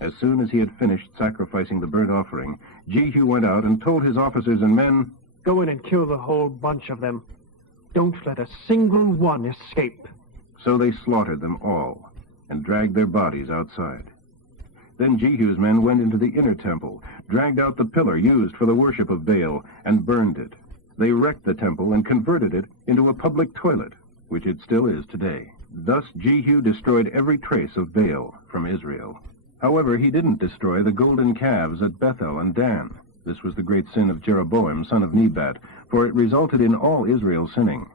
As soon as he had finished sacrificing the burnt offering, Jehu went out and told his officers and men, "Go in and kill the whole bunch of them. Don't let a single one escape." So they slaughtered them all and dragged their bodies outside. Then Jehu's men went into the inner temple, dragged out the pillar used for the worship of Baal, and burned it. They wrecked the temple and converted it into a public toilet, which it still is today. Thus Jehu destroyed every trace of Baal from Israel. However, he didn't destroy the golden calves at Bethel and Dan. This was the great sin of Jeroboam, son of Nebat, for it resulted in all Israel sinning.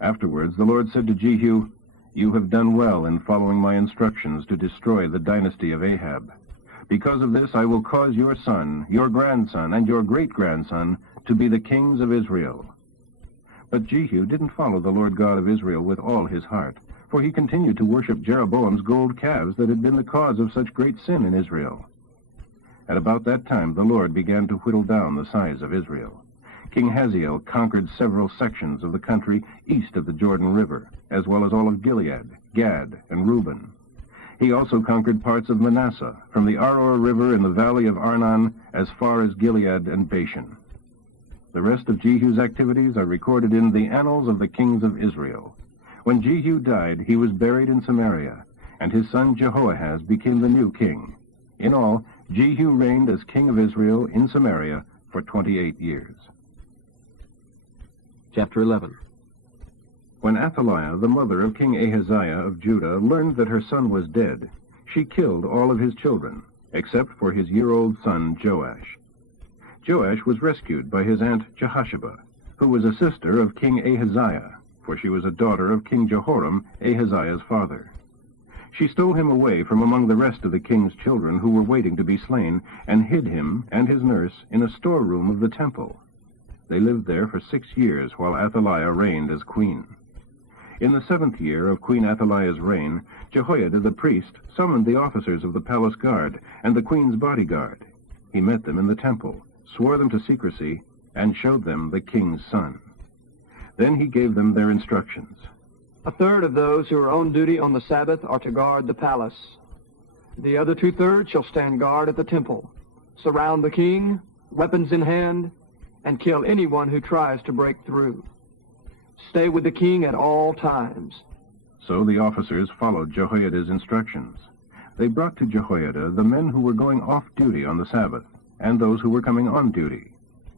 Afterwards the Lord said to Jehu, "You have done well in following my instructions to destroy the dynasty of Ahab. Because of this I will cause your son, your grandson, and your great-grandson to be the kings of Israel." But Jehu didn't follow the Lord God of Israel with all his heart, for he continued to worship Jeroboam's gold calves that had been the cause of such great sin in Israel. At about that time the Lord began to whittle down the size of Israel. King Hazael conquered several sections of the country east of the Jordan River, as well as all of Gilead, Gad, and Reuben. He also conquered parts of Manasseh, from the Aror River in the valley of Arnon as far as Gilead and Bashan. The rest of Jehu's activities are recorded in the Annals of the Kings of Israel. When Jehu died, he was buried in Samaria, and his son Jehoahaz became the new king. In all, Jehu reigned as king of Israel in Samaria for 28 years. Chapter 11. When Athaliah, the mother of King Ahaziah of Judah, learned that her son was dead, she killed all of his children, except for his year-old son Joash. Joash was rescued by his aunt Jehosheba, who was a sister of King Ahaziah, for she was a daughter of King Jehoram, Ahaziah's father. She stole him away from among the rest of the king's children who were waiting to be slain, and hid him and his nurse in a storeroom of the temple. They lived there for 6 years while Athaliah reigned as queen. In the 7th year of Queen Athaliah's reign, Jehoiada the priest summoned the officers of the palace guard and the queen's bodyguard. He met them in the temple, swore them to secrecy, and showed them the king's son. Then he gave them their instructions. A third of those who are on duty on the Sabbath are to guard the palace. The other 2/3 shall stand guard at the temple, surround the king, weapons in hand, and kill anyone who tries to break through. Stay with the king at all times. So the officers followed Jehoiada's instructions. They brought to Jehoiada the men who were going off duty on the Sabbath, and those who were coming on duty.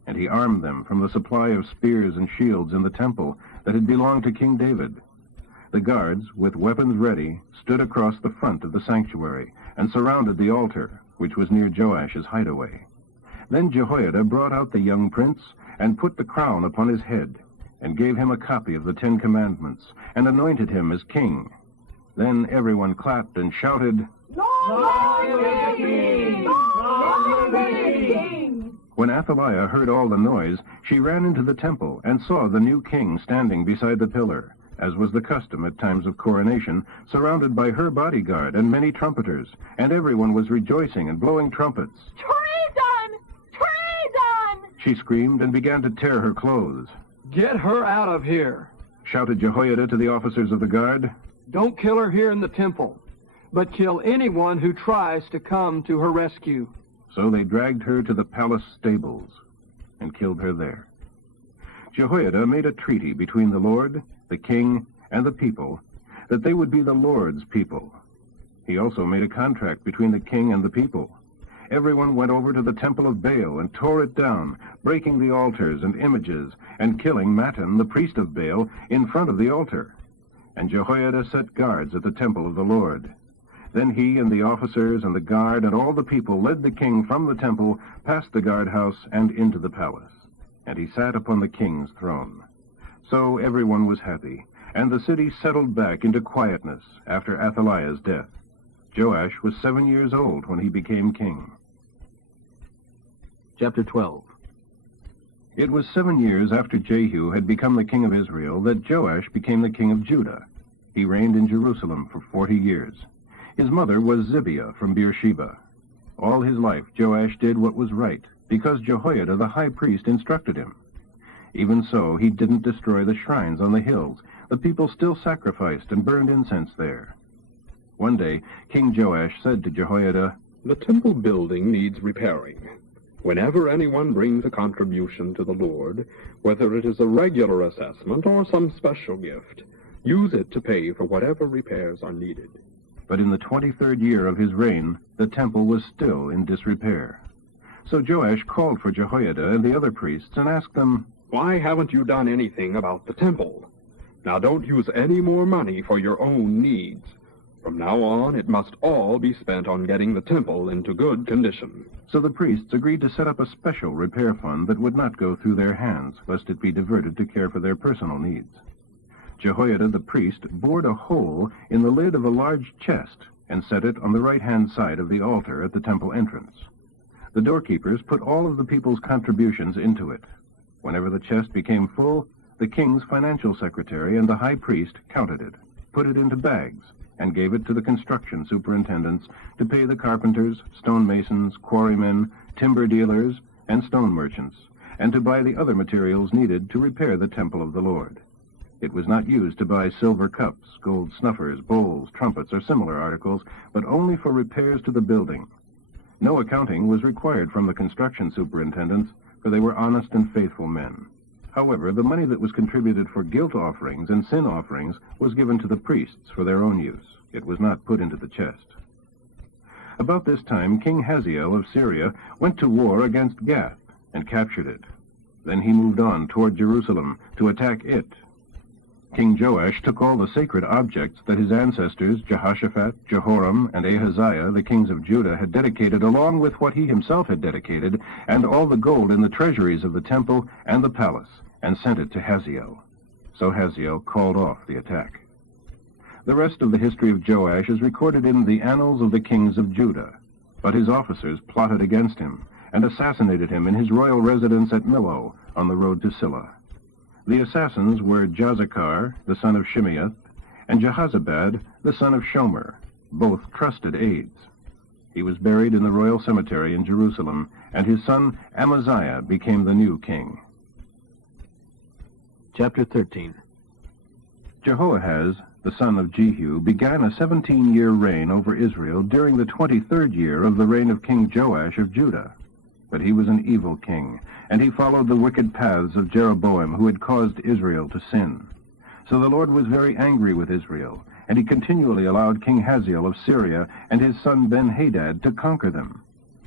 And he armed them from the supply of spears and shields in the temple that had belonged to King David. The guards, with weapons ready, stood across the front of the sanctuary and surrounded the altar, which was near Joash's hideaway. Then Jehoiada brought out the young prince and put the crown upon his head, and gave him a copy of the 10 Commandments, and anointed him as king. Then everyone clapped and shouted, "Long live the king! Long live the king!" When Athaliah heard all the noise, she ran into the temple and saw the new king standing beside the pillar, as was the custom at times of coronation, surrounded by her bodyguard and many trumpeters, and everyone was rejoicing and blowing trumpets. "Treason! Treason!" She screamed and began to tear her clothes. "Get her out of here!" shouted Jehoiada to the officers of the guard. "Don't kill her here in the temple, but kill anyone who tries to come to her rescue." So they dragged her to the palace stables and killed her there. Jehoiada made a treaty between the Lord, the king, and the people, that they would be the Lord's people. He also made a contract between the king and the people. Everyone went over to the temple of Baal and tore it down, breaking the altars and images, and killing Mattan, the priest of Baal, in front of the altar. And Jehoiada set guards at the temple of the Lord. Then he and the officers and the guard and all the people led the king from the temple, past the guardhouse, and into the palace. And he sat upon the king's throne. So everyone was happy, and the city settled back into quietness after Athaliah's death. Joash was 7 years old when he became king. Chapter 12. It was 7 years after Jehu had become the king of Israel that Joash became the king of Judah. He reigned in Jerusalem for 40 years. His mother was Zibiah from Beersheba. All his life Joash did what was right, because Jehoiada the high priest instructed him. Even so, he didn't destroy the shrines on the hills. The people still sacrificed and burned incense there. One day, King Joash said to Jehoiada, The temple building needs repairing. Whenever anyone brings a contribution to the Lord, whether it is a regular assessment or some special gift, use it to pay for whatever repairs are needed. But in the 23rd year of his reign, the temple was still in disrepair. So Joash called for Jehoiada and the other priests and asked them, Why haven't you done anything about the temple? Now don't use any more money for your own needs. From now on, it must all be spent on getting the temple into good condition. So the priests agreed to set up a special repair fund that would not go through their hands, lest it be diverted to care for their personal needs. Jehoiada the priest bored a hole in the lid of a large chest and set it on the right-hand side of the altar at the temple entrance. The doorkeepers put all of the people's contributions into it. Whenever the chest became full, the king's financial secretary and the high priest counted it, put it into bags, and gave it to the construction superintendents to pay the carpenters, stonemasons, quarrymen, timber dealers, and stone merchants, and to buy the other materials needed to repair the temple of the Lord. It was not used to buy silver cups, gold snuffers, bowls, trumpets, or similar articles, but only for repairs to the building. No accounting was required from the construction superintendents, for they were honest and faithful men. However, the money that was contributed for guilt offerings and sin offerings was given to the priests for their own use. It was not put into the chest. About this time, King Hazael of Syria went to war against Gath and captured it. Then he moved on toward Jerusalem to attack it. King Joash took all the sacred objects that his ancestors, Jehoshaphat, Jehoram, and Ahaziah, the kings of Judah, had dedicated, along with what he himself had dedicated, and all the gold in the treasuries of the temple and the palace, and sent it to Hazael. So Hazael called off the attack. The rest of the history of Joash is recorded in the annals of the kings of Judah. But his officers plotted against him, and assassinated him in his royal residence at Millo, on the road to Silla. The assassins were Jazakar, the son of Shimeath, and Jehozabad, the son of Shomer, both trusted aides. He was buried in the royal cemetery in Jerusalem, and his son Amaziah became the new king. Chapter 13. Jehoahaz, the son of Jehu, began a 17-year reign over Israel during the 23rd year of the reign of King Joash of Judah. But he was an evil king, and he followed the wicked paths of Jeroboam, who had caused Israel to sin. So the Lord was very angry with Israel, and he continually allowed King Hazael of Syria and his son Ben-Hadad to conquer them.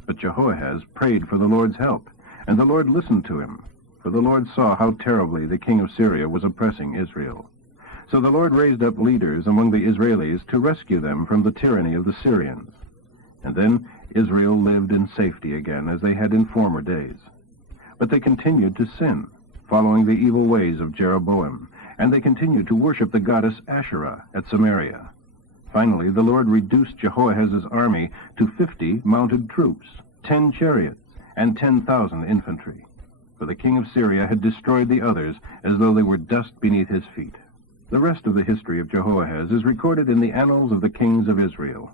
But Jehoahaz prayed for the Lord's help, and the Lord listened to him, for the Lord saw how terribly the king of Syria was oppressing Israel. So the Lord raised up leaders among the Israelis to rescue them from the tyranny of the Syrians. And then Israel lived in safety again, as they had in former days. But they continued to sin, following the evil ways of Jeroboam, and they continued to worship the goddess Asherah at Samaria. Finally, the Lord reduced Jehoahaz's army to 50 mounted troops, 10 chariots, and 10,000 infantry. For the king of Syria had destroyed the others as though they were dust beneath his feet. The rest of the history of Jehoahaz is recorded in the annals of the kings of Israel.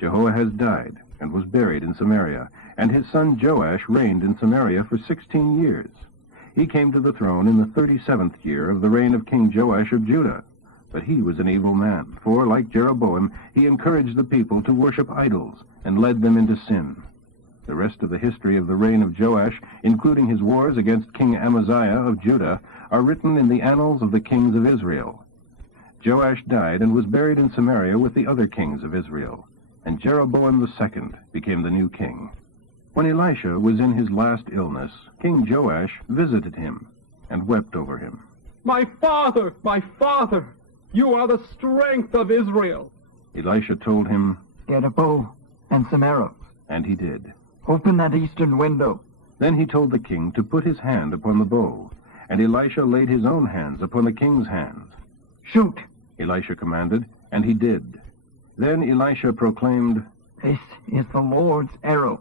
Jehoahaz died and was buried in Samaria, and his son Joash reigned in Samaria for 16 years. He came to the throne in the 37th year of the reign of King Joash of Judah. But he was an evil man, for, like Jeroboam, he encouraged the people to worship idols and led them into sin. The rest of the history of the reign of Joash, including his wars against King Amaziah of Judah, are written in the annals of the kings of Israel. Joash died and was buried in Samaria with the other kings of Israel, and Jeroboam II became the new king. When Elisha was in his last illness, King Joash visited him and wept over him. My father! My father! You are the strength of Israel! Elisha told him, Get a bow and some arrows. and he did. Open that eastern window. Then he told the king to put his hand upon the bow, and Elisha laid his own hands upon the king's hands. Shoot! Elisha commanded, and he did. Then Elisha proclaimed, This is the Lord's arrow,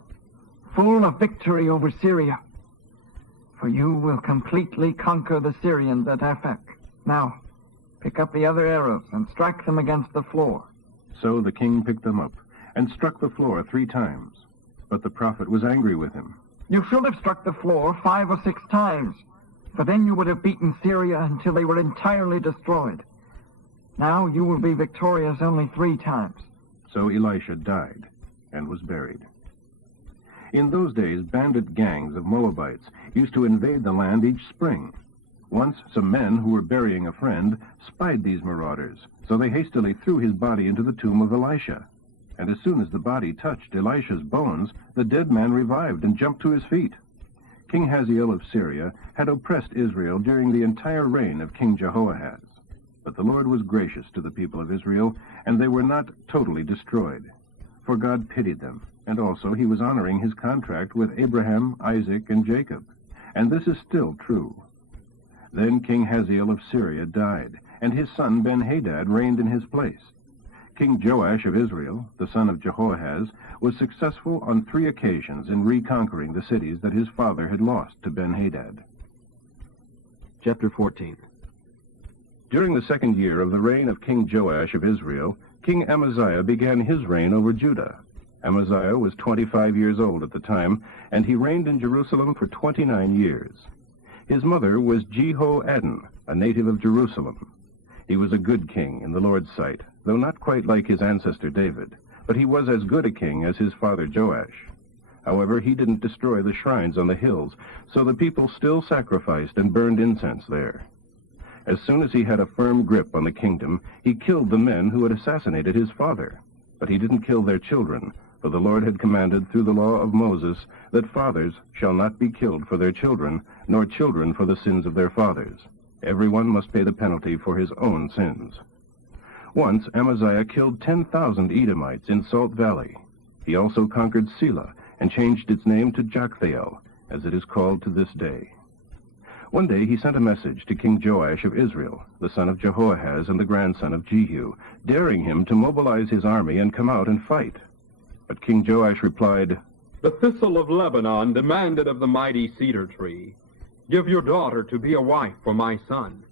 full of victory over Syria. For you will completely conquer the Syrians at Aphek. Now, pick up the other arrows and strike them against the floor. So the king picked them up and struck the floor 3 times. But the prophet was angry with him. You should have struck the floor 5 or 6 times, for then you would have beaten Syria until they were entirely destroyed. Now you will be victorious only 3 times. So Elisha died, and was buried. In those days, bandit gangs of Moabites used to invade the land each spring. Once, some men who were burying a friend spied these marauders, so they hastily threw his body into the tomb of Elisha. And as soon as the body touched Elisha's bones, the dead man revived and jumped to his feet. King Hazael of Syria had oppressed Israel during the entire reign of King Jehoahaz. But the Lord was gracious to the people of Israel, and they were not totally destroyed. For God pitied them, and also he was honoring his contract with Abraham, Isaac, and Jacob. And this is still true. Then King Hazael of Syria died, and his son Ben-Hadad reigned in his place. King Joash of Israel, the son of Jehoahaz, was successful on 3 occasions in reconquering the cities that his father had lost to Ben-Hadad. Chapter 14. During the 2nd year of the reign of King Joash of Israel, King Amaziah began his reign over Judah. Amaziah was 25 years old at the time, and he reigned in Jerusalem for 29 years. His mother was Jehoaddan, a native of Jerusalem. He was a good king in the Lord's sight, though not quite like his ancestor David, but he was as good a king as his father Joash. However, he didn't destroy the shrines on the hills, so the people still sacrificed and burned incense there. As soon as he had a firm grip on the kingdom, he killed the men who had assassinated his father. But he didn't kill their children, for the Lord had commanded through the law of Moses that fathers shall not be killed for their children, nor children for the sins of their fathers. Everyone must pay the penalty for his own sins. Once Amaziah killed 10,000 Edomites in Salt Valley. He also conquered Selah and changed its name to Joktheel, as it is called to this day. One day he sent a message to King Joash of Israel, the son of Jehoahaz and the grandson of Jehu, daring him to mobilize his army and come out and fight. But King Joash replied, "The thistle of Lebanon demanded of the mighty cedar tree, 'Give your daughter to be a wife for my son.'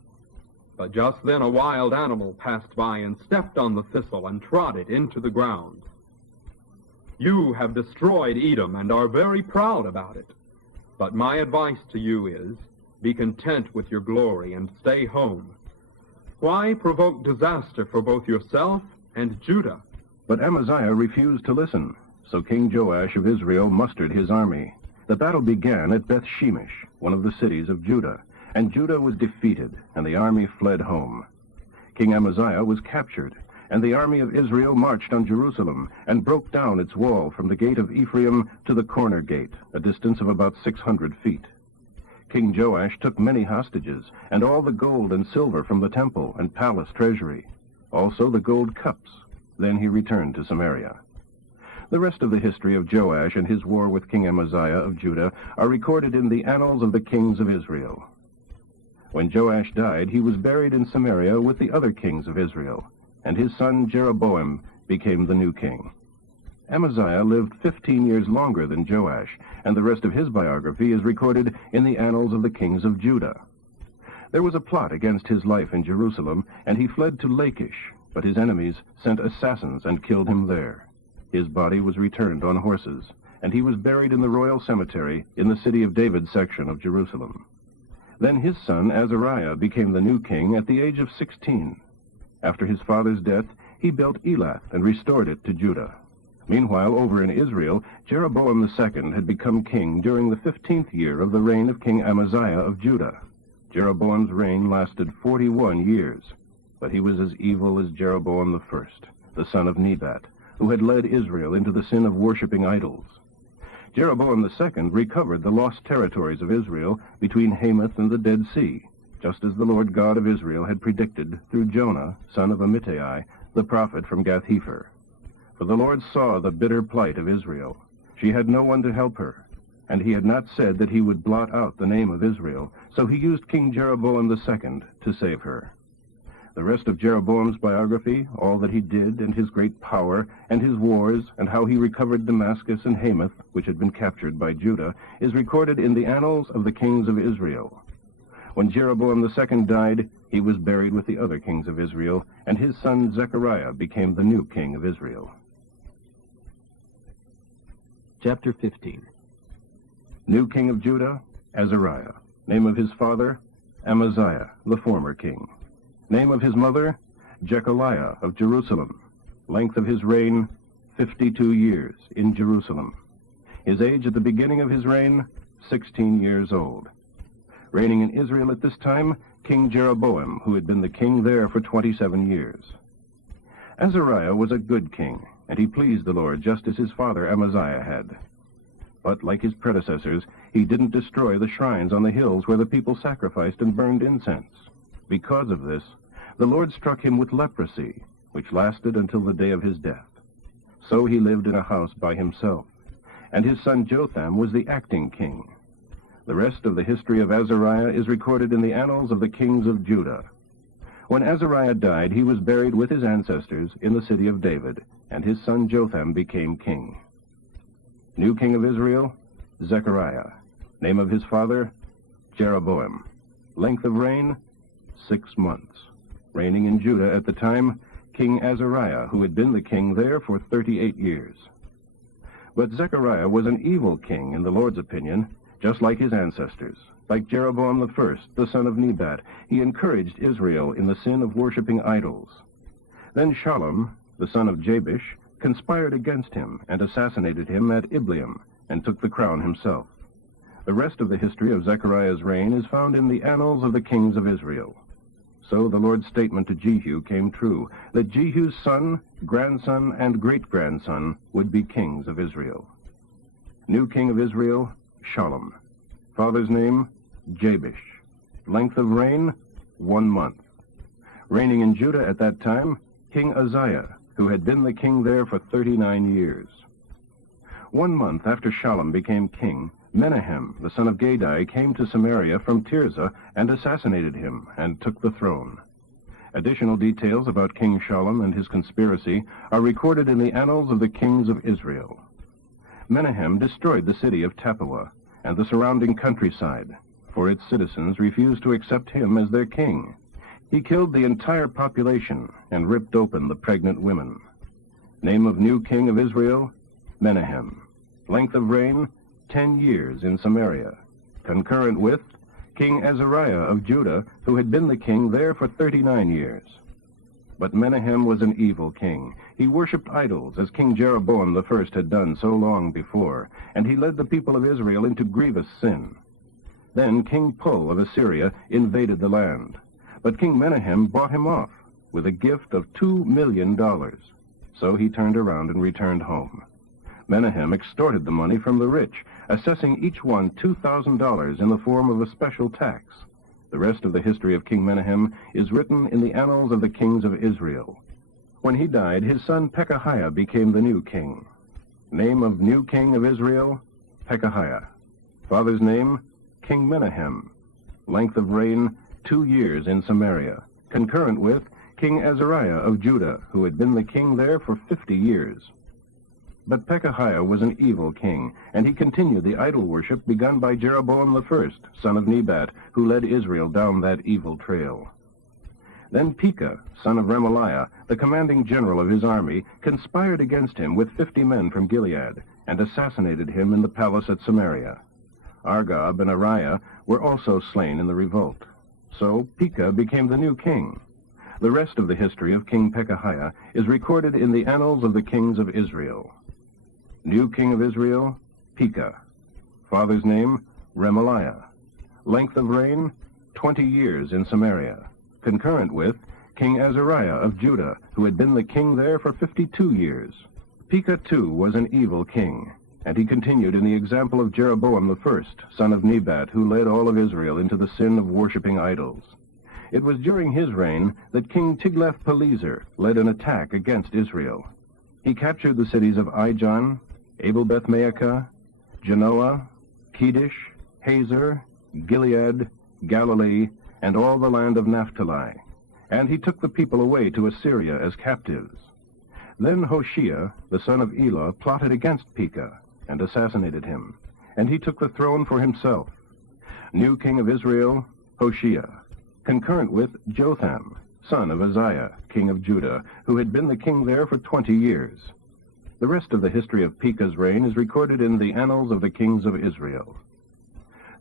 But just then a wild animal passed by and stepped on the thistle and trod it into the ground. You have destroyed Edom and are very proud about it. But my advice to you is, be content with your glory and stay home. Why provoke disaster for both yourself and Judah?" But Amaziah refused to listen, so King Joash of Israel mustered his army. The battle began at Beth-Shemesh, one of the cities of Judah, and Judah was defeated, and the army fled home. King Amaziah was captured, and the army of Israel marched on Jerusalem and broke down its wall from the gate of Ephraim to the corner gate, a distance of about 600 feet. King Joash took many hostages, and all the gold and silver from the temple and palace treasury, also the gold cups. Then he returned to Samaria. The rest of the history of Joash and his war with King Amaziah of Judah are recorded in the annals of the kings of Israel. When Joash died, he was buried in Samaria with the other kings of Israel, and his son Jeroboam became the new king. Amaziah lived 15 years longer than Joash, and the rest of his biography is recorded in the annals of the kings of Judah. There was a plot against his life in Jerusalem, and he fled to Lachish, but his enemies sent assassins and killed him there. His body was returned on horses, and he was buried in the royal cemetery in the City of David section of Jerusalem. Then his son Azariah became the new king at the age of 16. After his father's death, he built Elath and restored it to Judah. Meanwhile, over in Israel, Jeroboam II had become king during the 15th year of the reign of King Amaziah of Judah. Jeroboam's reign lasted 41 years, but he was as evil as Jeroboam I, the son of Nebat, who had led Israel into the sin of worshipping idols. Jeroboam II recovered the lost territories of Israel between Hamath and the Dead Sea, just as the Lord God of Israel had predicted through Jonah, son of Amittai, the prophet from Gath-hepher. For the Lord saw the bitter plight of Israel. She had no one to help her, and he had not said that he would blot out the name of Israel, so he used King Jeroboam II to save her. The rest of Jeroboam's biography, all that he did and his great power and his wars and how he recovered Damascus and Hamath, which had been captured by Judah, is recorded in the annals of the kings of Israel. When Jeroboam II died, he was buried with the other kings of Israel, and his son Zechariah became the new king of Israel. Chapter 15. New king of Judah, Azariah. Name of his father, Amaziah, the former king. Name of his mother, Jechaliah of Jerusalem. Length of his reign, 52 years in Jerusalem. His age at the beginning of his reign, 16 years old. Reigning in Israel at this time, King Jeroboam, who had been the king there for 27 years. Azariah was a good king, and he pleased the Lord just as his father Amaziah had. But like his predecessors, he didn't destroy the shrines on the hills where the people sacrificed and burned incense. Because of this, the Lord struck him with leprosy, which lasted until the day of his death. So he lived in a house by himself, and his son Jotham was the acting king. The rest of the history of Azariah is recorded in the annals of the kings of Judah. When Azariah died, he was buried with his ancestors in the city of David, and his son Jotham became king. New king of Israel, Zechariah. Name of his father, Jeroboam. Length of reign, 6 months. Reigning in Judah at the time, King Azariah, who had been the king there for 38 years. But Zechariah was an evil king in the Lord's opinion, just like his ancestors. Like Jeroboam I, the son of Nebat, he encouraged Israel in the sin of worshiping idols. Then Shallum, the son of Jabesh, conspired against him and assassinated him at Ibleam and took the crown himself. The rest of the history of Zechariah's reign is found in the annals of the kings of Israel. So the Lord's statement to Jehu came true, that Jehu's son, grandson, and great-grandson would be kings of Israel. New king of Israel, Shallum. Father's name, Jabesh. Length of reign, 1 month. Reigning in Judah at that time, King Uzziah, who had been the king there for 39 years. 1 month after Shallum became king, Menahem, the son of Gadai, came to Samaria from Tirzah and assassinated him and took the throne. Additional details about King Shallum and his conspiracy are recorded in the annals of the kings of Israel. Menahem destroyed the city of Tappuah and the surrounding countryside, for its citizens refused to accept him as their king. He killed the entire population and ripped open the pregnant women. Name of new king of Israel, Menahem. Length of reign, 10 years in Samaria, concurrent with King Azariah of Judah, who had been the king there for 39 years. But Menahem was an evil king. He worshipped idols, as King Jeroboam I had done so long before, and he led the people of Israel into grievous sin. Then King Pul of Assyria invaded the land, but King Menahem bought him off with a gift of $2 million. So he turned around and returned home. Menahem extorted the money from the rich, assessing each one $2,000 in the form of a special tax. The rest of the history of King Menahem is written in the annals of the kings of Israel. When he died, his son Pekahiah became the new king. Name of new king of Israel, Pekahiah. Father's name, King Menahem. Length of reign, 2 years in Samaria, concurrent with King Azariah of Judah, who had been the king there for 50 years. But Pekahiah was an evil king, and he continued the idol worship begun by Jeroboam I, son of Nebat, who led Israel down that evil trail. Then Pekah, son of Remaliah, the commanding general of his army, conspired against him with 50 men from Gilead, and assassinated him in the palace at Samaria. Argob and Ariah were also slain in the revolt. So Pekah became the new king. The rest of the history of King Pekahiah is recorded in the annals of the kings of Israel. New king of Israel, Pekah. Father's name, Remaliah. Length of reign, 20 years in Samaria, concurrent with King Azariah of Judah, who had been the king there for 52 years. Pekah, too, was an evil king, and he continued in the example of Jeroboam I, son of Nebat, who led all of Israel into the sin of worshiping idols. It was during his reign that King Tiglath-Pileser led an attack against Israel. He captured the cities of Ijon, Abel-Beth-Maacah, Genoa, Kedesh, Hazor, Gilead, Galilee, and all the land of Naphtali. And he took the people away to Assyria as captives. Then Hoshea, the son of Elah, plotted against Pekah and assassinated him, and he took the throne for himself. New king of Israel, Hoshea, concurrent with Jotham, son of Uzziah, king of Judah, who had been the king there for 20 years. The rest of the history of Pekah's reign is recorded in the annals of the kings of Israel.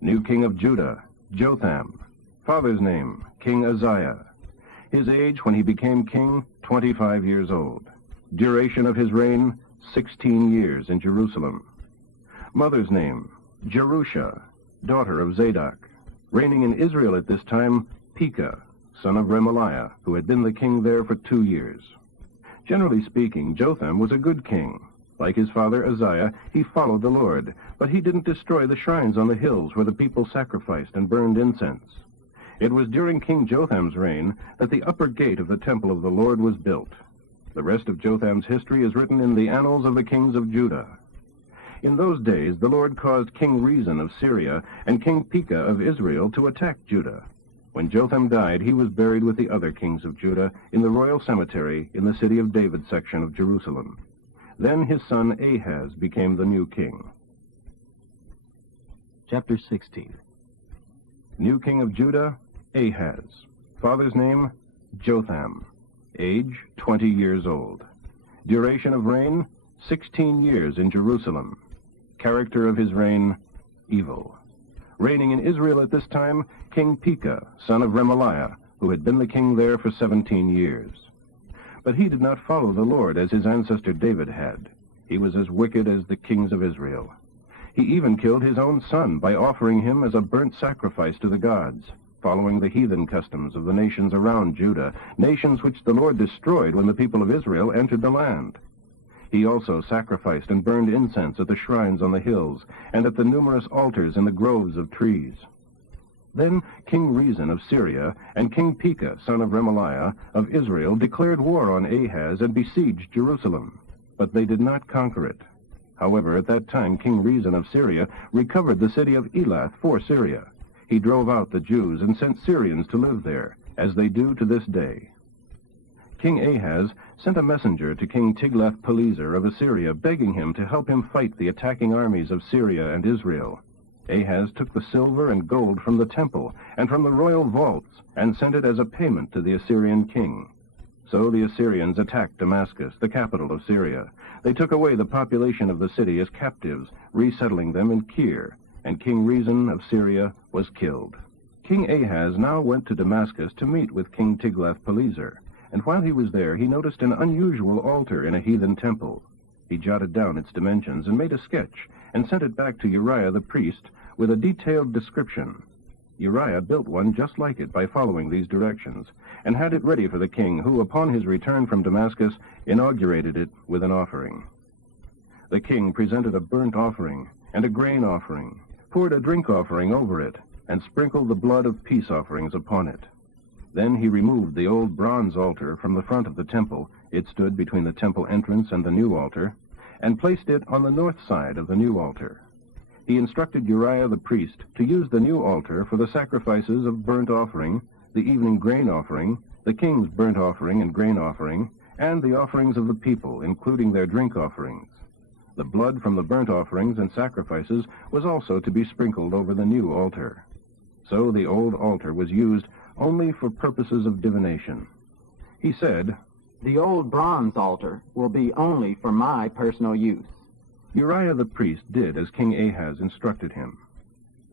New king of Judah, Jotham. Father's name, King Uzziah. His age when he became king, 25 years old. Duration of his reign, 16 years in Jerusalem. Mother's name, Jerusha, daughter of Zadok. Reigning in Israel at this time, Pekah, son of Remaliah, who had been the king there for 2 years. Generally speaking, Jotham was a good king. Like his father Uzziah, he followed the Lord, but he didn't destroy the shrines on the hills where the people sacrificed and burned incense. It was during King Jotham's reign that the upper gate of the temple of the Lord was built. The rest of Jotham's history is written in the annals of the kings of Judah. In those days, the Lord caused King Rezin of Syria and King Pekah of Israel to attack Judah. When Jotham died, he was buried with the other kings of Judah in the royal cemetery in the City of David section of Jerusalem. Then his son Ahaz became the new king. Chapter 16. New king of Judah, Ahaz. Father's name, Jotham. Age, 20 years old. Duration of reign, 16 years in Jerusalem. Character of his reign, evil. Reigning in Israel at this time, King Pekah, son of Remaliah, who had been the king there for 17 years. But he did not follow the Lord as his ancestor David had. He was as wicked as the kings of Israel. He even killed his own son by offering him as a burnt sacrifice to the gods, following the heathen customs of the nations around Judah, nations which the Lord destroyed when the people of Israel entered the land. He also sacrificed and burned incense at the shrines on the hills and at the numerous altars in the groves of trees. Then King Rezin of Syria and King Pekah, son of Remaliah, of Israel, declared war on Ahaz and besieged Jerusalem. But they did not conquer it. However, at that time King Rezin of Syria recovered the city of Elath for Syria. He drove out the Jews and sent Syrians to live there, as they do to this day. King Ahaz sent a messenger to King Tiglath-Pileser of Assyria, begging him to help him fight the attacking armies of Syria and Israel. Ahaz took the silver and gold from the temple and from the royal vaults and sent it as a payment to the Assyrian king. So the Assyrians attacked Damascus, the capital of Syria. They took away the population of the city as captives, resettling them in Kir, and King Rezin of Syria was killed. King Ahaz now went to Damascus to meet with King Tiglath-Pileser, and while he was there, he noticed an unusual altar in a heathen temple. He jotted down its dimensions and made a sketch, and sent it back to Uriah the priest with a detailed description. Uriah built one just like it by following these directions, and had it ready for the king, who, upon his return from Damascus, inaugurated it with an offering. The king presented a burnt offering and a grain offering, poured a drink offering over it, and sprinkled the blood of peace offerings upon it. Then he removed the old bronze altar from the front of the temple. It stood between the temple entrance and the new altar, and placed it on the north side of the new altar. He instructed Uriah the priest to use the new altar for the sacrifices of burnt offering, the evening grain offering, the king's burnt offering and grain offering, and the offerings of the people, including their drink offerings. The blood from the burnt offerings and sacrifices was also to be sprinkled over the new altar. So the old altar was used only for purposes of divination. He said, The old bronze altar will be only for my personal use. Uriah the priest did as King Ahaz instructed him.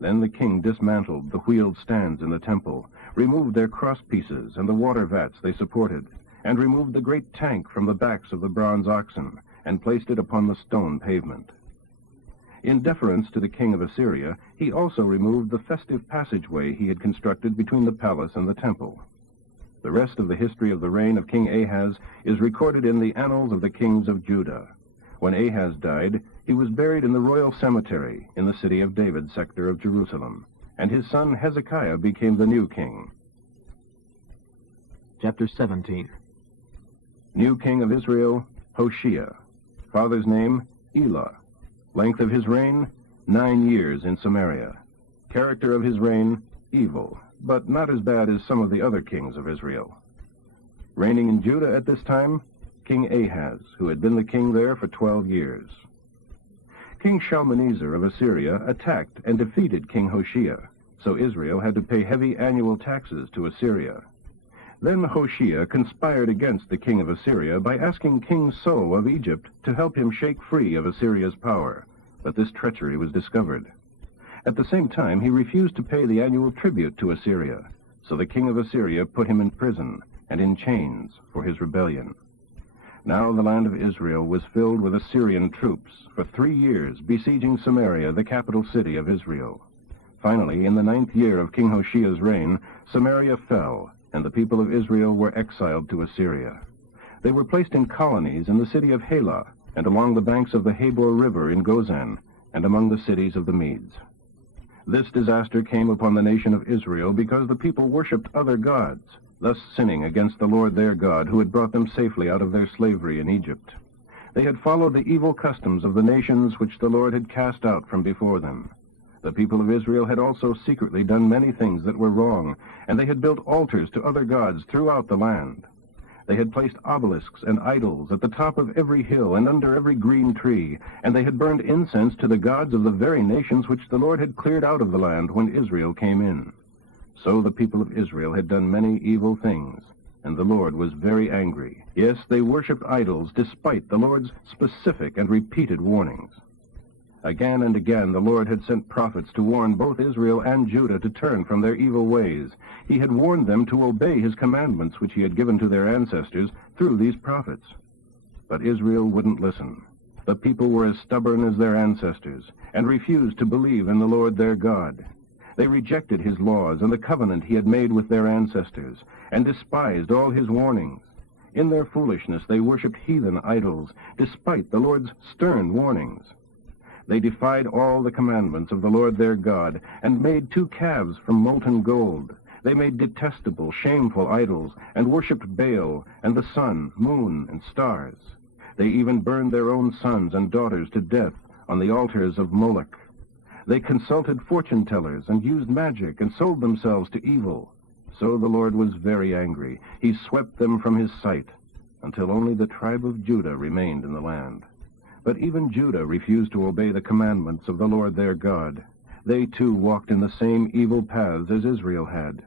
Then the king dismantled the wheeled stands in the temple, removed their cross pieces and the water vats they supported, and removed the great tank from the backs of the bronze oxen, and placed it upon the stone pavement. In deference to the king of Assyria, he also removed the festive passageway he had constructed between the palace and the temple. The rest of the history of the reign of King Ahaz is recorded in the annals of the kings of Judah. When Ahaz died, he was buried in the royal cemetery in the City of David sector of Jerusalem, and his son Hezekiah became the new king. Chapter 17. New king of Israel, Hoshea. Father's name, Elah. Length of his reign, 9 years in Samaria. Character of his reign, evil, but not as bad as some of the other kings of Israel. Reigning in Judah at this time, King Ahaz, who had been the king there for 12 years. King Shalmaneser of Assyria attacked and defeated King Hoshea, so Israel had to pay heavy annual taxes to Assyria. Then Hoshea conspired against the king of Assyria by asking King So of Egypt to help him shake free of Assyria's power, but this treachery was discovered. At the same time, he refused to pay the annual tribute to Assyria, so the king of Assyria put him in prison and in chains for his rebellion. Now the land of Israel was filled with Assyrian troops for 3 years, besieging Samaria, the capital city of Israel. Finally, in the 9th year of King Hoshea's reign, Samaria fell, and the people of Israel were exiled to Assyria. They were placed in colonies in the city of Halah, and along the banks of the Habor River in Gozan, and among the cities of the Medes. This disaster came upon the nation of Israel because the people worshipped other gods, thus sinning against the Lord their God, who had brought them safely out of their slavery in Egypt. They had followed the evil customs of the nations which the Lord had cast out from before them. The people of Israel had also secretly done many things that were wrong, and they had built altars to other gods throughout the land. They had placed obelisks and idols at the top of every hill and under every green tree, and they had burned incense to the gods of the very nations which the Lord had cleared out of the land when Israel came in. So the people of Israel had done many evil things, and the Lord was very angry. Yes, they worshipped idols despite the Lord's specific and repeated warnings. Again and again the Lord had sent prophets to warn both Israel and Judah to turn from their evil ways. He had warned them to obey his commandments which he had given to their ancestors through these prophets. But Israel wouldn't listen. The people were as stubborn as their ancestors and refused to believe in the Lord their God. They rejected his laws and the covenant he had made with their ancestors and despised all his warnings. In their foolishness they worshipped heathen idols despite the Lord's stern warnings. They defied all the commandments of the Lord their God, and made 2 calves from molten gold. They made detestable, shameful idols, and worshipped Baal, and the sun, moon, and stars. They even burned their own sons and daughters to death on the altars of Moloch. They consulted fortune-tellers, and used magic, and sold themselves to evil. So the Lord was very angry. He swept them from his sight, until only the tribe of Judah remained in the land. But even Judah refused to obey the commandments of the Lord their God. They too walked in the same evil paths as Israel had.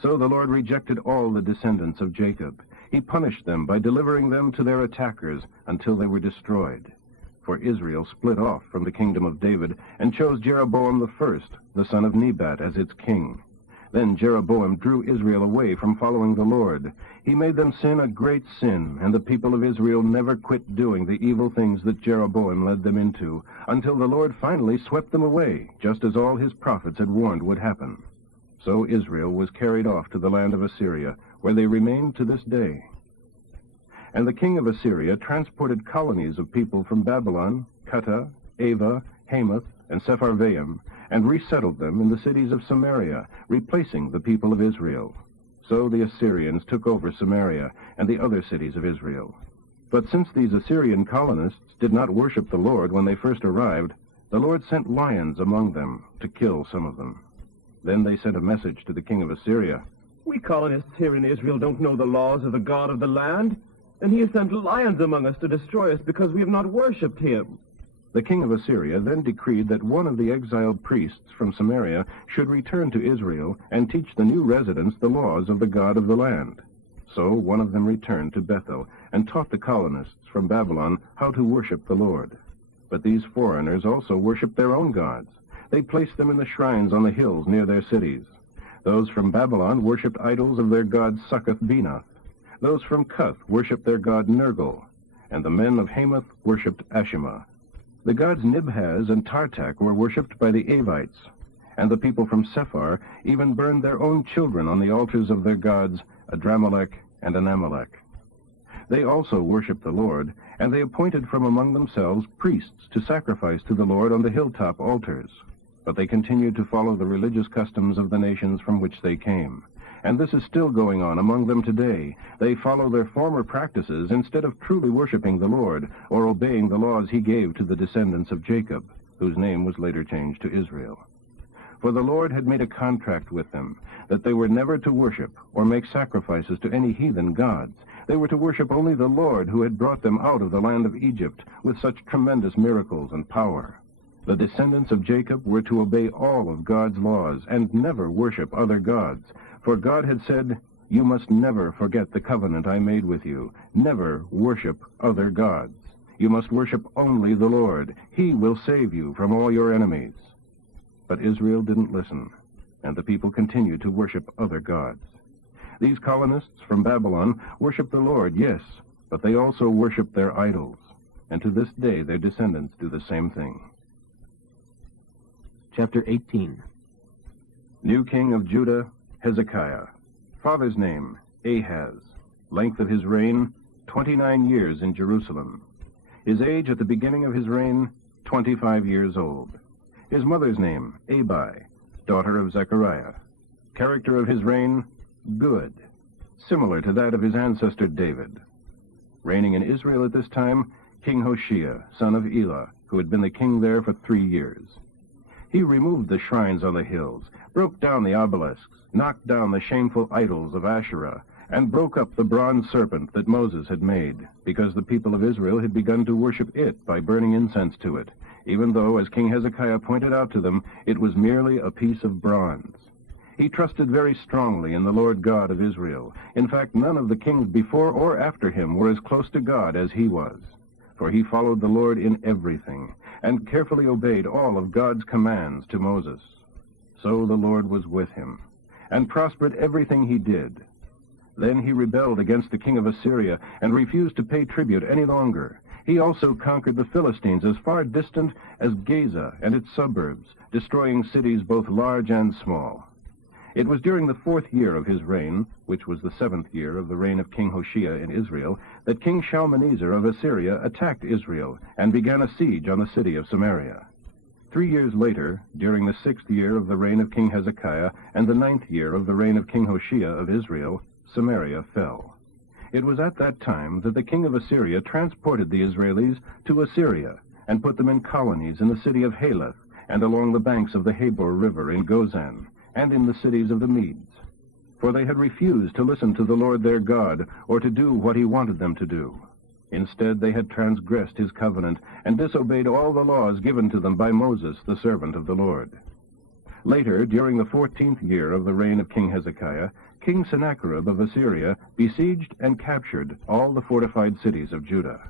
So the Lord rejected all the descendants of Jacob. He punished them by delivering them to their attackers until they were destroyed. For Israel split off from the kingdom of David and chose Jeroboam I, the son of Nebat, as its king. Then Jeroboam drew Israel away from following the Lord. He made them sin a great sin, and the people of Israel never quit doing the evil things that Jeroboam led them into, until the Lord finally swept them away, just as all his prophets had warned would happen. So Israel was carried off to the land of Assyria, where they remain to this day. And the king of Assyria transported colonies of people from Babylon, Cutha, Ava, Hamath, and Sepharvaim, and resettled them in the cities of Samaria, replacing the people of Israel. So the Assyrians took over Samaria and the other cities of Israel. But since these Assyrian colonists did not worship the Lord when they first arrived, the Lord sent lions among them to kill some of them. Then they sent a message to the king of Assyria. We colonists here in Israel don't know the laws of the God of the land, and he has sent lions among us to destroy us because we have not worshipped him. The king of Assyria then decreed that one of the exiled priests from Samaria should return to Israel and teach the new residents the laws of the God of the land. So one of them returned to Bethel and taught the colonists from Babylon how to worship the Lord. But these foreigners also worshipped their own gods. They placed them in the shrines on the hills near their cities. Those from Babylon worshipped idols of their god Succoth-Benoth. Those from Cuth worshipped their god Nergal, and the men of Hamath worshipped Ashimah. The gods Nibhaz and Tartak were worshipped by the Avites, and the people from Sephar even burned their own children on the altars of their gods Adramelech and Anamelech. They also worshipped the Lord, and they appointed from among themselves priests to sacrifice to the Lord on the hilltop altars. But they continued to follow the religious customs of the nations from which they came. And this is still going on among them today. They follow their former practices instead of truly worshiping the Lord or obeying the laws he gave to the descendants of Jacob, whose name was later changed to Israel. For the Lord had made a contract with them that they were never to worship or make sacrifices to any heathen gods. They were to worship only the Lord who had brought them out of the land of Egypt with such tremendous miracles and power. The descendants of Jacob were to obey all of God's laws and never worship other gods. For God had said, "You must never forget the covenant I made with you. Never worship other gods. You must worship only the Lord. He will save you from all your enemies." But Israel didn't listen, and the people continued to worship other gods. These colonists from Babylon worshiped the Lord, yes, But they also worshiped their idols, and to this day their descendants do the same thing. Chapter 18. New king of Judah, Hezekiah. Father's name, Ahaz. Length of his reign, 29 years in Jerusalem. His age at the beginning of his reign, 25 years old. His mother's name, Abi, daughter of Zechariah. Character of his reign, good, similar to that of his ancestor David. Reigning in Israel at this time, King Hoshea, son of Elah, who had been the king there for 3 years. He removed the shrines on the hills, broke down the obelisks, knocked down the shameful idols of Asherah, and broke up the bronze serpent that Moses had made, because the people of Israel had begun to worship it by burning incense to it, even though, as King Hezekiah pointed out to them, it was merely a piece of bronze. He trusted very strongly in the Lord God of Israel. In fact, none of the kings before or after him were as close to God as he was, for he followed the Lord in everything, and carefully obeyed all of God's commands to Moses. So the Lord was with him, and prospered everything he did. Then he rebelled against the king of Assyria, and refused to pay tribute any longer. He also conquered the Philistines as far distant as Gaza and its suburbs, destroying cities both large and small. It was during the 4th year of his reign, which was the 7th year of the reign of King Hoshea in Israel, that King Shalmaneser of Assyria attacked Israel and began a siege on the city of Samaria. 3 years later, during the 6th year of the reign of King Hezekiah and the 9th year of the reign of King Hoshea of Israel, Samaria fell. It was at that time that the king of Assyria transported the Israelis to Assyria and put them in colonies in the city of Haleth and along the banks of the Habor River in Gozan and in the cities of the Medes. For they had refused to listen to the Lord their God or to do what he wanted them to do. Instead, they had transgressed his covenant and disobeyed all the laws given to them by Moses, the servant of the Lord. Later, during the 14th year of the reign of King Hezekiah, King Sennacherib of Assyria besieged and captured all the fortified cities of Judah.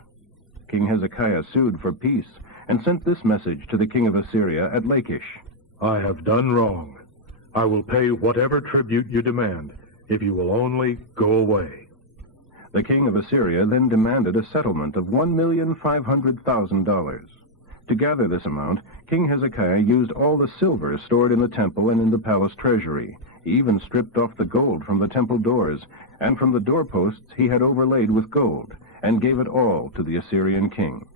King Hezekiah sued for peace and sent this message to the king of Assyria at Lachish. I have done wrong. I will pay whatever tribute you demand, if you will only go away. The king of Assyria then demanded a settlement of $1,500,000. To gather this amount, King Hezekiah used all the silver stored in the temple and in the palace treasury. He even stripped off the gold from the temple doors, and from the doorposts he had overlaid with gold, and gave it all to the Assyrian king.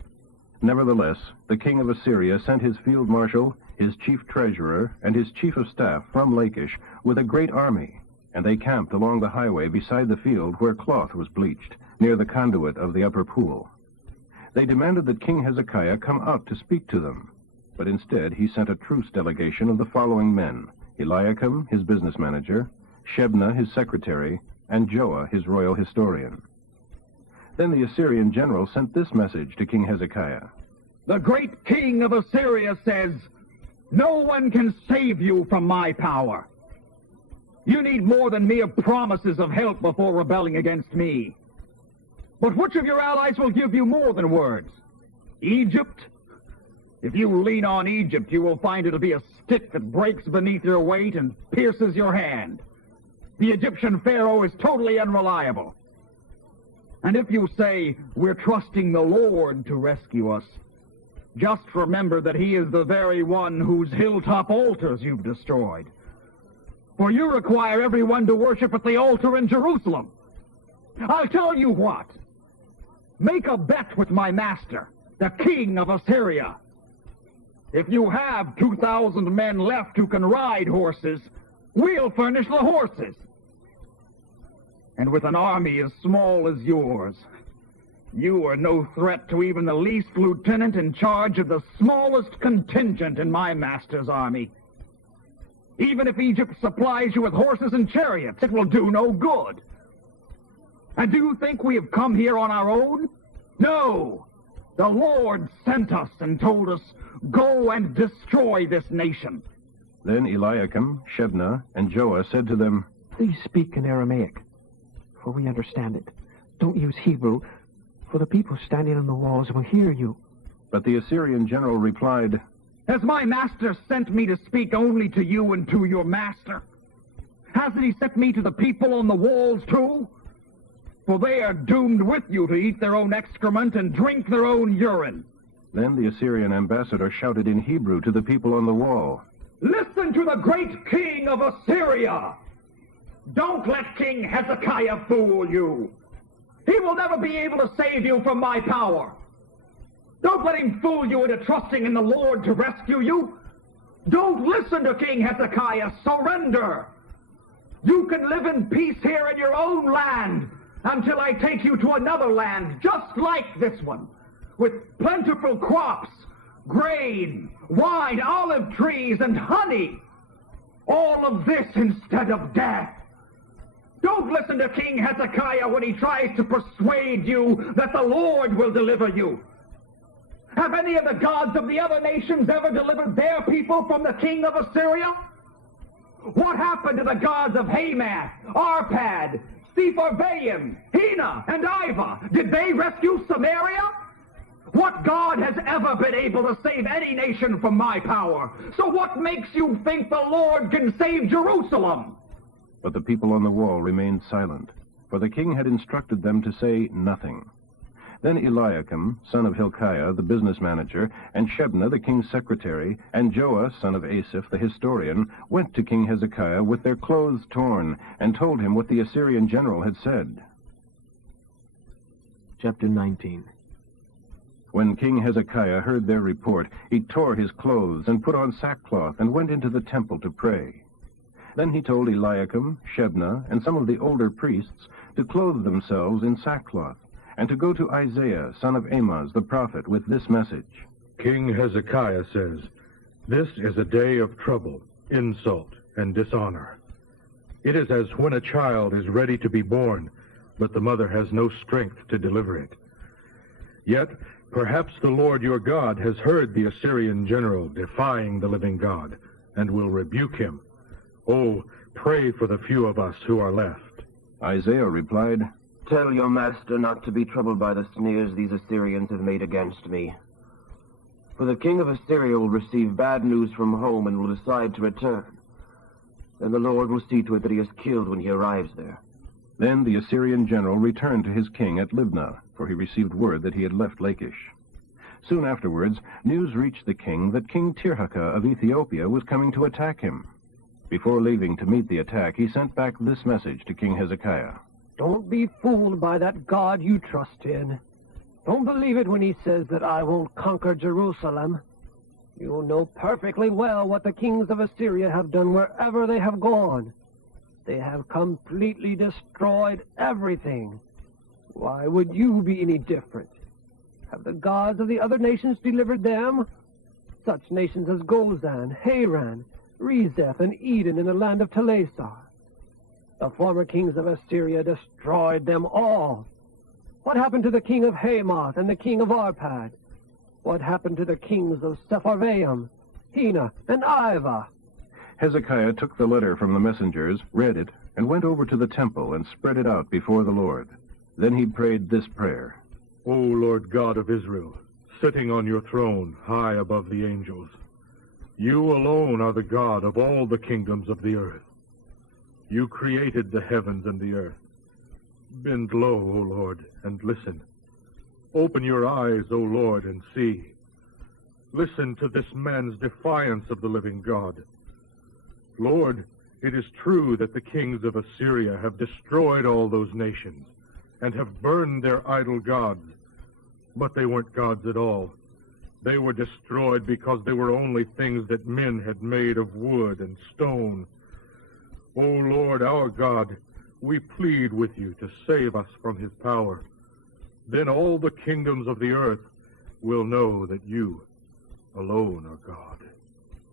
Nevertheless, the king of Assyria sent his field marshal, his chief treasurer, and his chief of staff from Lachish with a great army, and they camped along the highway beside the field where cloth was bleached, near the conduit of the upper pool. They demanded that King Hezekiah come out to speak to them, but instead he sent a truce delegation of the following men: Eliakim, his business manager, Shebna, his secretary, and Joah, his royal historian. Then the Assyrian general sent this message to King Hezekiah. The great king of Assyria says, "No one can save you from my power. You need more than mere promises of help before rebelling against me. But which of your allies will give you more than words? Egypt? If you lean on Egypt, you will find it'll be a stick that breaks beneath your weight and pierces your hand. The Egyptian pharaoh is totally unreliable. And if you say, we're trusting the Lord to rescue us, just remember that he is the very one whose hilltop altars you've destroyed. For you require everyone to worship at the altar in Jerusalem. I'll tell you what. Make a bet with my master, the king of Assyria. If you have 2,000 men left who can ride horses, we'll furnish the horses. And with an army as small as yours, you are no threat to even the least lieutenant in charge of the smallest contingent in my master's army. Even if Egypt supplies you with horses and chariots, it will do no good. And do you think we have come here on our own? No! The Lord sent us and told us, go and destroy this nation. Then Eliakim, Shebna, and Joah said to them, Please speak in Aramaic, for we understand it. Don't use Hebrew, for the people standing on the walls will hear you. But the Assyrian general replied, Has my master sent me to speak only to you and to your master? Hasn't he sent me to the people on the walls too? for they are doomed with you to eat their own excrement and drink their own urine. Then the Assyrian ambassador shouted in Hebrew to the people on the wall, Listen to the great king of Assyria! Don't let King Hezekiah fool you. He will never be able to save you from my power. Don't let him fool you into trusting in the Lord to rescue you. Don't listen to King Hezekiah. Surrender. You can live in peace here in your own land until I take you to another land just like this one, with plentiful crops, grain, wine, olive trees, and honey. All of this instead of death. Don't listen to King Hezekiah when he tries to persuade you that the Lord will deliver you. Have any of the gods of the other nations ever delivered their people from the king of Assyria? What happened to the gods of Hamath, Arpad, Sepharvaim, Hena, and Iva? Did they rescue Samaria? What god has ever been able to save any nation from my power? So what makes you think the Lord can save Jerusalem? but the people on the wall remained silent, for the king had instructed them to say nothing. Then Eliakim, son of Hilkiah, the business manager, and Shebna, the king's secretary, and Joah, son of Asaph, the historian, went to King Hezekiah with their clothes torn, and told him what the Assyrian general had said. Chapter 19. When King Hezekiah heard their report, he tore his clothes and put on sackcloth and went into the temple to pray. Then he told Eliakim, Shebna, and some of the older priests to clothe themselves in sackcloth, and to go to Isaiah, son of Amoz, the prophet, with this message. King Hezekiah says, "This is a day of trouble, insult, and dishonor. It is as when a child is ready to be born, but the mother has no strength to deliver it. Yet, perhaps the Lord your God has heard the Assyrian general defying the living God, and will rebuke him. Oh, pray for the few of us who are left." Isaiah replied, "Tell your master not to be troubled by the sneers these Assyrians have made against me. For the king of Assyria will receive bad news from home and will decide to return. Then the Lord will see to it that he is killed when he arrives there." Then the Assyrian general returned to his king at Libnah, for he received word that he had left Lachish. Soon afterwards, news reached the king that King Tirhakah of Ethiopia was coming to attack him. Before leaving to meet the attack, he sent back this message to King Hezekiah. Don't be fooled by that God you trust in. Don't believe it when he says that I won't conquer Jerusalem. You know perfectly well what the kings of Assyria have done wherever they have gone. They have completely destroyed everything. Why would you be any different? Have the gods of the other nations delivered them? Such nations as Gozan, Haran, Rezeph, and Eden in the land of Telassar. The former kings of Assyria destroyed them all. What happened to the king of Hamath and the king of Arpad? What happened to the kings of Sepharvaim, Hena, and Iva? Hezekiah took the letter from the messengers, read it, and went over to the temple and spread it out before the Lord. Then he prayed this prayer. O Lord God of Israel, sitting on your throne high above the angels, you alone are the God of all the kingdoms of the earth. You created the heavens and the earth. Bend low, O Lord, and listen. Open your eyes, O Lord, and see. Listen to this man's defiance of the living God. Lord, it is true that the kings of Assyria have destroyed all those nations and have burned their idol gods, but they weren't gods at all. They were destroyed because they were only things that men had made of wood and stone. O Lord, our God, we plead with you to save us from his power. Then all the kingdoms of the earth will know that you alone are God.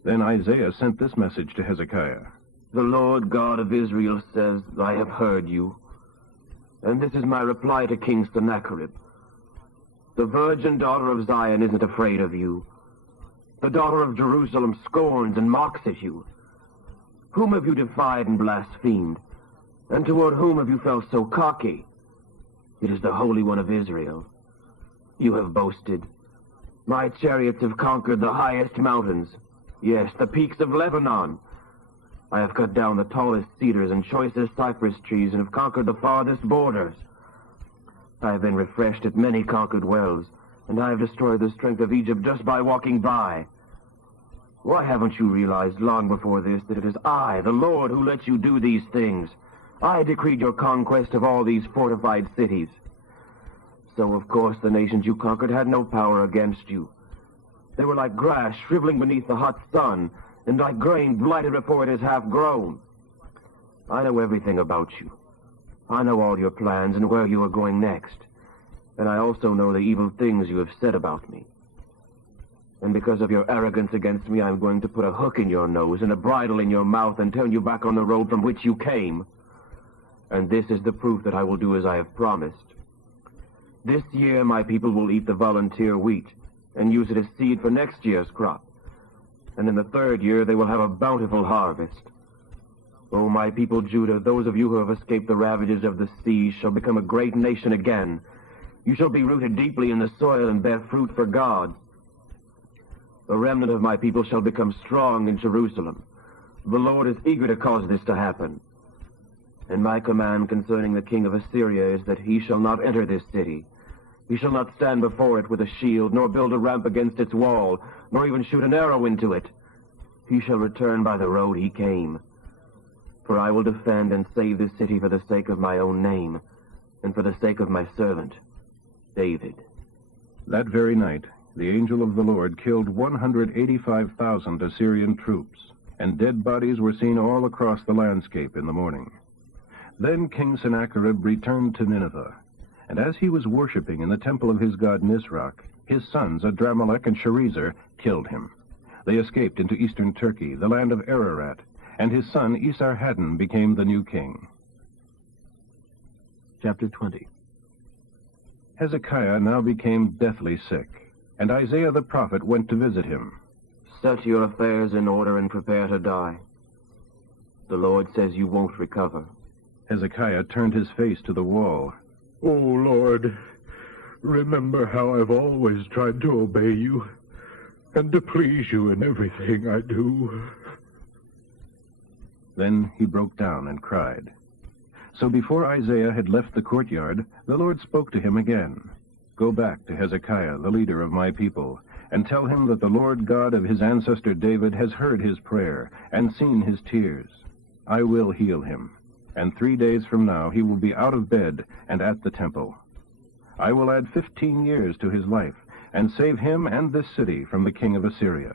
Then Isaiah sent this message to Hezekiah. "The Lord God of Israel says, I have heard you. And this is my reply to King Sennacherib. The virgin daughter of Zion isn't afraid of you. The daughter of Jerusalem scorns and mocks at you. Whom have you defied and blasphemed? And toward whom have you felt so cocky? It is the Holy One of Israel. You have boasted. My chariots have conquered the highest mountains. Yes, the peaks of Lebanon. I have cut down the tallest cedars and choicest cypress trees and have conquered the farthest borders. I have been refreshed at many conquered wells, and I have destroyed the strength of Egypt just by walking by. Why haven't you realized long before this that it is I, the Lord, who lets you do these things? I decreed your conquest of all these fortified cities. So, of course, the nations you conquered had no power against you. They were like grass shriveling beneath the hot sun, and like grain blighted before it is half grown. I know everything about you. I know all your plans and where you are going next. And I also know the evil things you have said about me. And because of your arrogance against me, I'm going to put a hook in your nose and a bridle in your mouth and turn you back on the road from which you came. And this is the proof that I will do as I have promised. This year my people will eat the volunteer wheat and use it as seed for next year's crop. And in the third year they will have a bountiful harvest. O my people Judah, those of you who have escaped the ravages of the sea shall become a great nation again. You shall be rooted deeply in the soil and bear fruit for God. The remnant of my people shall become strong in Jerusalem. The Lord is eager to cause this to happen. And my command concerning the king of Assyria is that he shall not enter this city. He shall not stand before it with a shield, nor build a ramp against its wall, nor even shoot an arrow into it. He shall return by the road he came. For I will defend and save this city for the sake of my own name, and for the sake of my servant, David. That very night, the angel of the Lord killed 185,000 Assyrian troops, and dead bodies were seen all across the landscape in the morning. Then King Sennacherib returned to Nineveh, and as he was worshipping in the temple of his god Nisroch, his sons Adramelech and Sharezer killed him. They escaped into eastern Turkey, the land of Ararat, and his son Esarhaddon became the new king. Chapter 20. Hezekiah now became deathly sick, and Isaiah the prophet went to visit him. Set your affairs in order and prepare to die. The Lord says you won't recover. Hezekiah turned his face to the wall. O Lord, remember how I've always tried to obey you and to please you in everything I do. Then he broke down and cried. So before Isaiah had left the courtyard, the Lord spoke to him again. Go back to Hezekiah, the leader of my people, and tell him that the Lord God of his ancestor David has heard his prayer and seen his tears. I will heal him, and 3 days from now he will be out of bed and at the temple. I will add 15 years to his life, and save him and this city from the king of Assyria.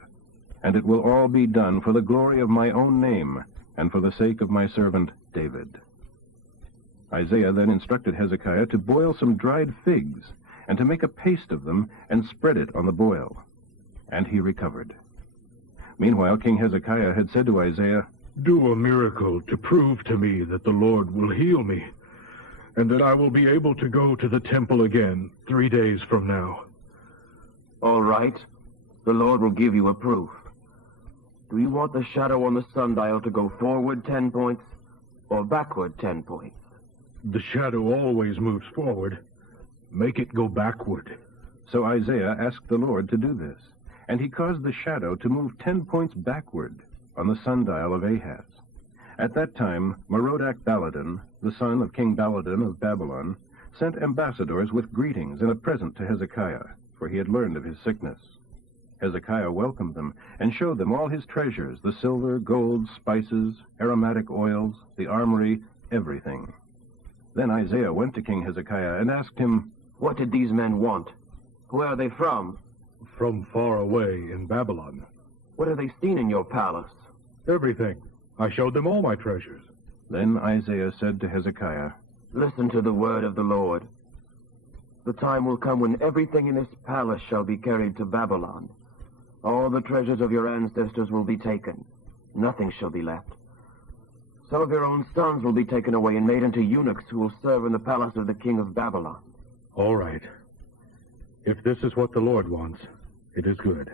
And it will all be done for the glory of my own name, and for the sake of my servant David. Isaiah then instructed Hezekiah to boil some dried figs, and to make a paste of them, and spread it on the boil. And he recovered. Meanwhile, King Hezekiah had said to Isaiah, Do a miracle to prove to me that the Lord will heal me, and that I will be able to go to the temple again 3 days from now. All right. The Lord will give you a proof. Do you want the shadow on the sundial to go forward 10 points, or backward 10 points? The shadow always moves forward. Make it go backward. So Isaiah asked the Lord to do this, and he caused the shadow to move 10 points backward on the sundial of Ahaz. At that time, Merodach-Baladan, the son of King Baladan of Babylon, sent ambassadors with greetings and a present to Hezekiah, for he had learned of his sickness. Hezekiah welcomed them and showed them all his treasures, the silver, gold, spices, aromatic oils, the armory, everything. Then Isaiah went to King Hezekiah and asked him, What did these men want? Where are they from? From far away in Babylon. What have they seen in your palace? Everything. I showed them all my treasures. Then Isaiah said to Hezekiah, Listen to the word of the Lord. The time will come when everything in this palace shall be carried to Babylon. All the treasures of your ancestors will be taken. Nothing shall be left. Some of your own sons will be taken away and made into eunuchs who will serve in the palace of the king of Babylon. All right. If this is what the Lord wants, it is good.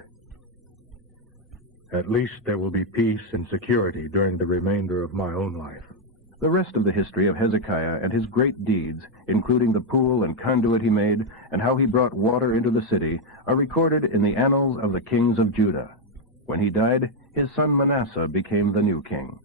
At least there will be peace and security during the remainder of my own life. The rest of the history of Hezekiah and his great deeds, including the pool and conduit he made, and how he brought water into the city, are recorded in the annals of the kings of Judah. When he died, his son Manasseh became the new king.